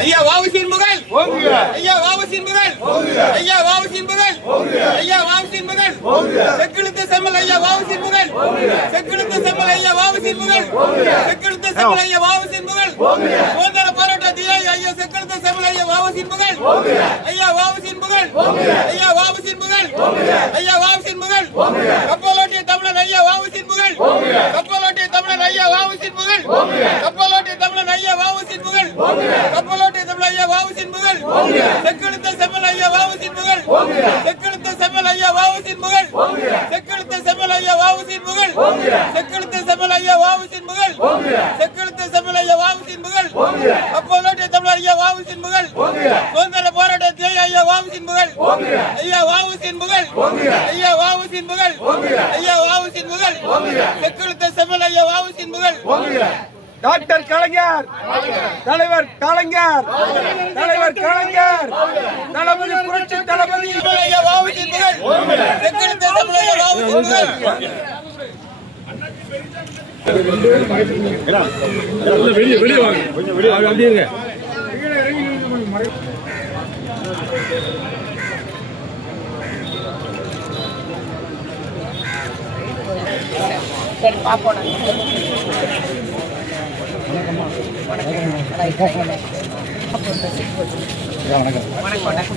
ஐயா வாவுசின் மகள் ஐயா வாவுசின் மகள் ஐயா வாவுசின் மகள் ஐயா வாவுசின் மகள் செக்கிழுத்த செம்மல் ஐயா வாவுசின் மகள் செக்கிழுத்த செம்மல் ஐயா வாவுசின் மகள் செக்கிழுத்த செம்மல் ஐயா வாவுசின் மகள் சுதந்திர போராட்ட தியாகி ஐயா செக்கிழுத்த செம்மல் ஐயா வாவுசின் மகள் ஐயா வாவுசின் மகள் ஐயா வாவுசின் மகள் ஐயா வாவுசின் மகள் கப்பலோட்டிய தமிழன் ஐயா வாவுசின் மகள் கப்பலோட்டிய தமிழன் ஐயா வாவுசின் புகழ் செக்கெழுத்த செம்மல் ஐயா வாவுசின் புகழ் செக்கெழுத்த செம்மல் ஐயா வாவுசின் புகழ் செக்கெழுத்த செம்மல் ஐயா வாவுசின் புகழ் செக்கெழுத்த செம்மல் ஐயா வாவுசின் புகழ் செக்கெழுத்த செம்மல் ஐயா வாவுசின் புகழ் கப்பலோட்டிய தமிழன் ஐயா வாவுசின் புகழ் சுதந்திர போராட்ட தியாகி ஐயா வாவுசின் புகழ் ஐயா வாவுசின் புகழ் ஐயா வாவுசின் புகழ் ஐயா வாவுசின் புகழ் செக்கெழுத்த செம்மல் ஐயா வாவுசின் புகழ் டாக்டர் கலைஞர். தலைவர் கலைஞர். தலைவர் கலைஞர். தளபதி புரட்சி தளபதி. வெளியே வெளியே வாங்க சரி பாப்போம் வணக்கம். வணக்கம்.